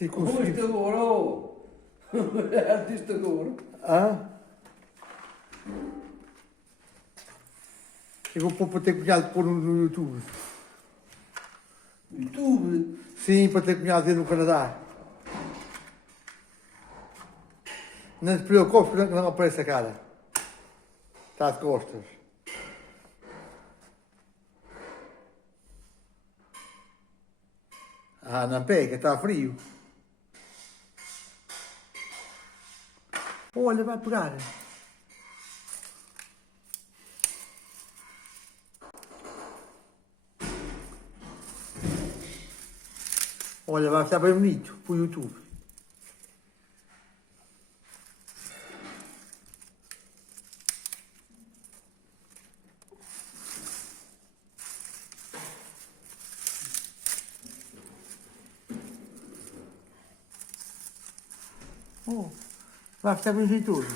Se Hoje conseguir. agora, oh. É artista agora. Hã? Eu vou pôr para ter cuidado de pôr no YouTube. YouTube. Sim, para ter cuidado de ver no Canadá. Não te preocupes que não aparece a cara. Está de costas. Ah, não pega, está frio. Olha, vai pegar. Olha, vai ficar bem bonito para o YouTube. Oh, vai ficar bem jeitoso.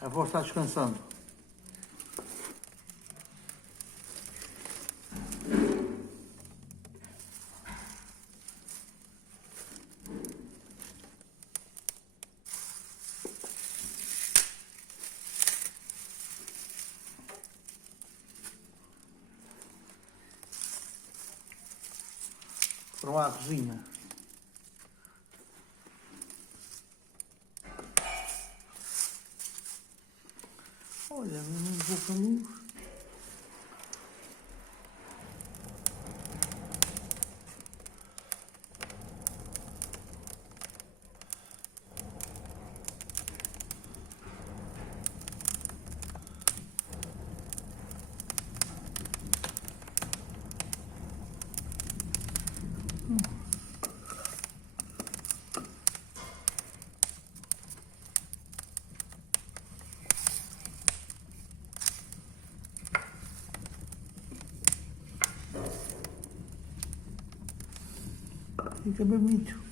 A voz está descansando. Foram à cozinha. Olha, um pouco amigos. Fica bem bonito.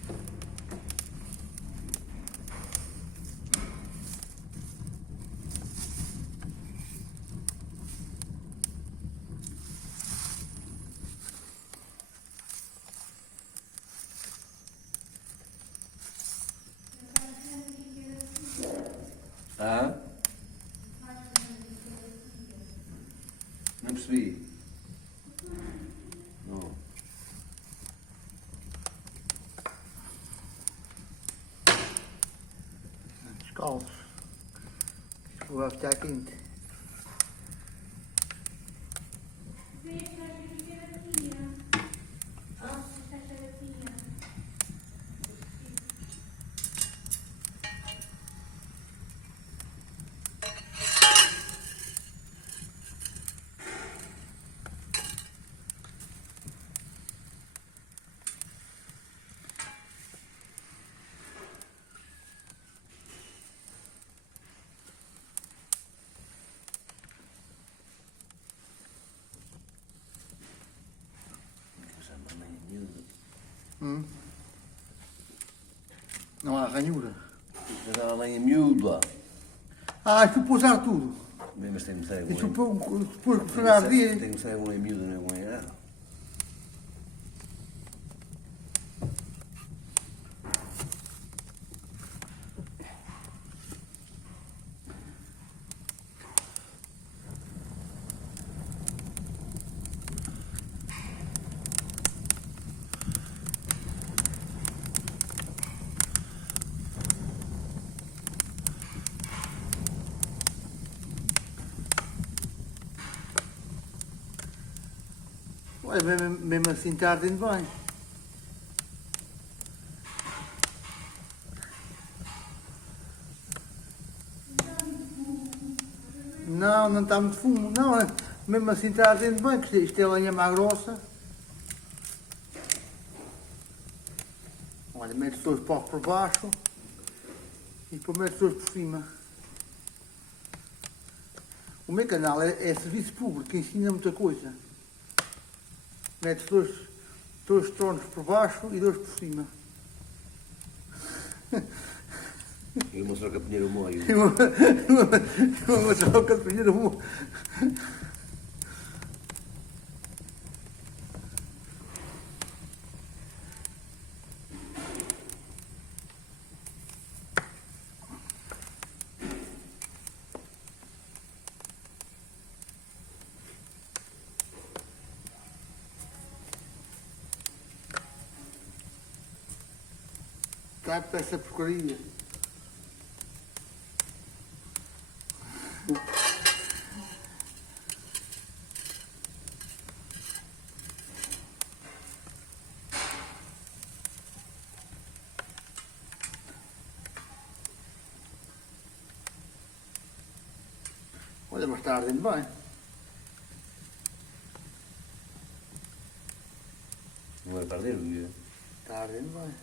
Ah? Não percebi. Não. Descalços. Isto vai ficar quente. Não há ranhura. Mas ela vem miúda. Ah, isto pôs ar tudo. Bem, mas tem que ser Isto um. depois que foi a arder. Tem que ser um miúdo, não é nada. Olha, mesmo assim está ardendo bem. Não, não está muito fumo. Não, mesmo assim está ardendo bem, porque isto é lenha mais grossa. Olha, mete os dois paus por baixo e depois mete os dois por cima. O meu canal é serviço público, ensina muita coisa. Mete dois tronos por baixo e dois por cima. E uma troca de dinheiro meio. Uma troca de dinheiro. Cai para essa porcaria. Olha, mas está ardendo bem. Não é perder o dia. Está ardendo bem.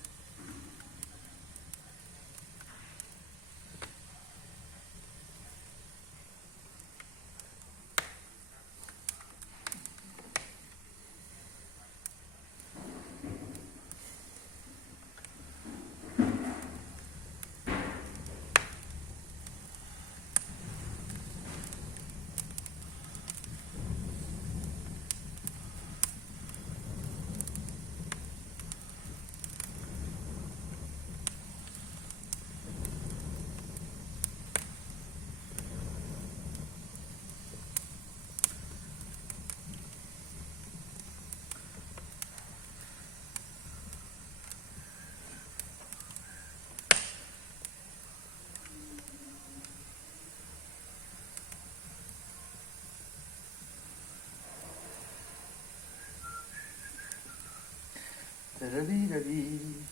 Tararirari.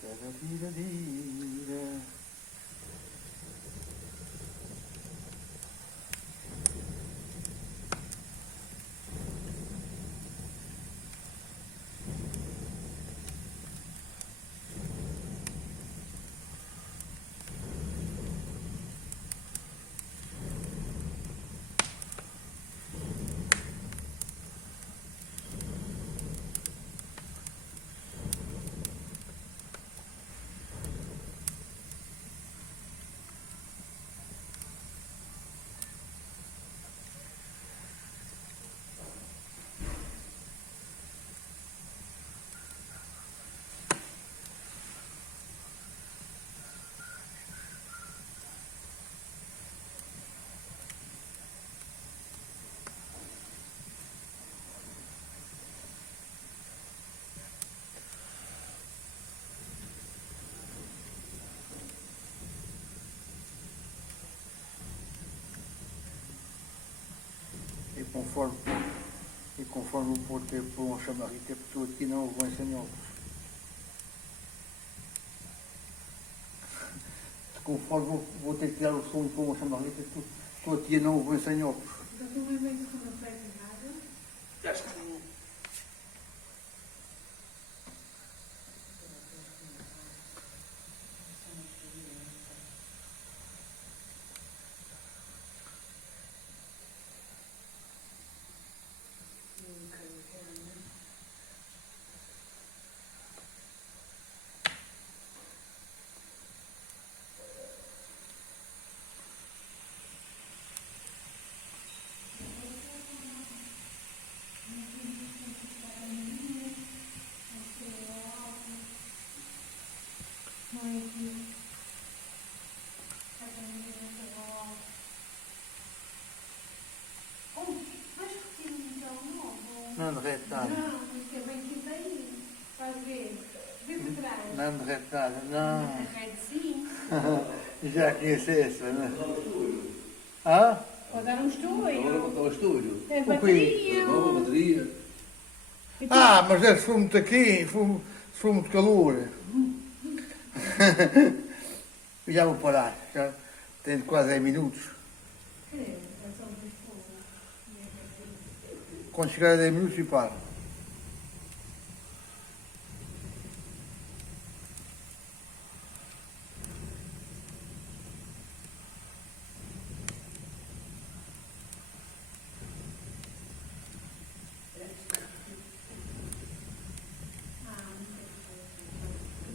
Tararirarira. E conforme o Porto teve por uma chamarrita, porque aqui não houve bem sem óculos. Conforme vou ter que tirar o som e pôr uma chamarrita, estou aqui não houve bem sem óculos. Não derrete nada. Não, isto é bem que daí. Vai ver. Vê para trás. Não derrete nada, não. Derrete sim. Já conhece essa, não é? Ah? Pode dar um estouro. Agora botar o estúdio. É quê? bateria. Nova bateria. Ah, mas é se for muito aqui, se for muito calor. Já vou parar, já tenho quase 10 minutos. É só um estouro. Quando chegar a 10 minutos, eu paro.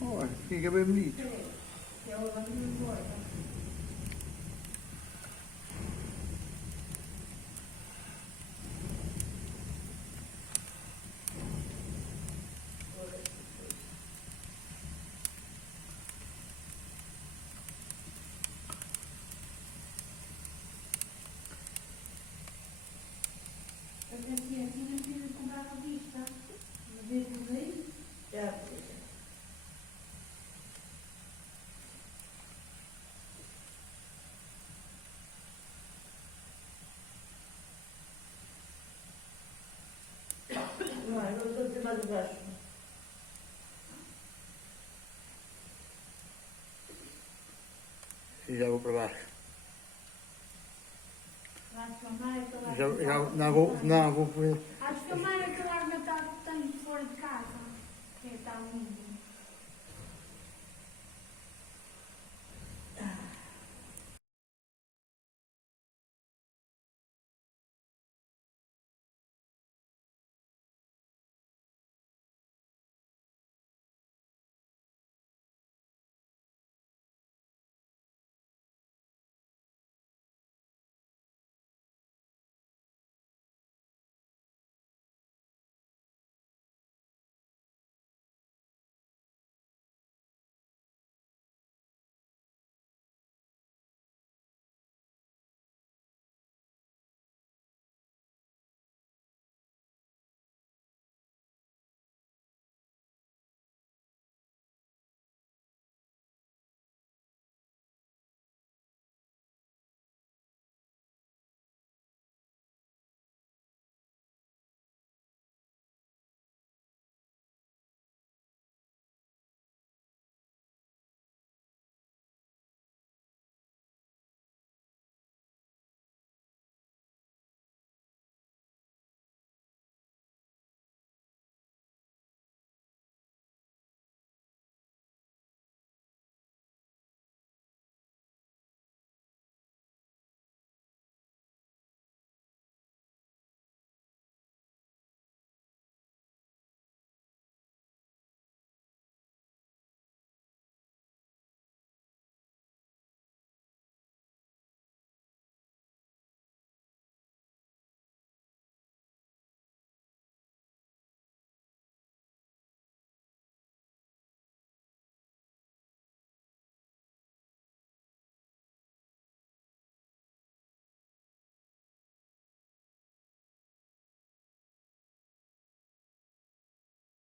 Olha. fica bem bonito. Peraí, que é o banco de borda. Eu pensei assim, não precisa comprar a vista. Mas desde aí, Já precisa. Não, eu não estou mais de baixo. E já vou para baixo. acho que a Mara aquela Não, vou ver. Acho que a Mara aquela arma está fora de casa. Que está lindo.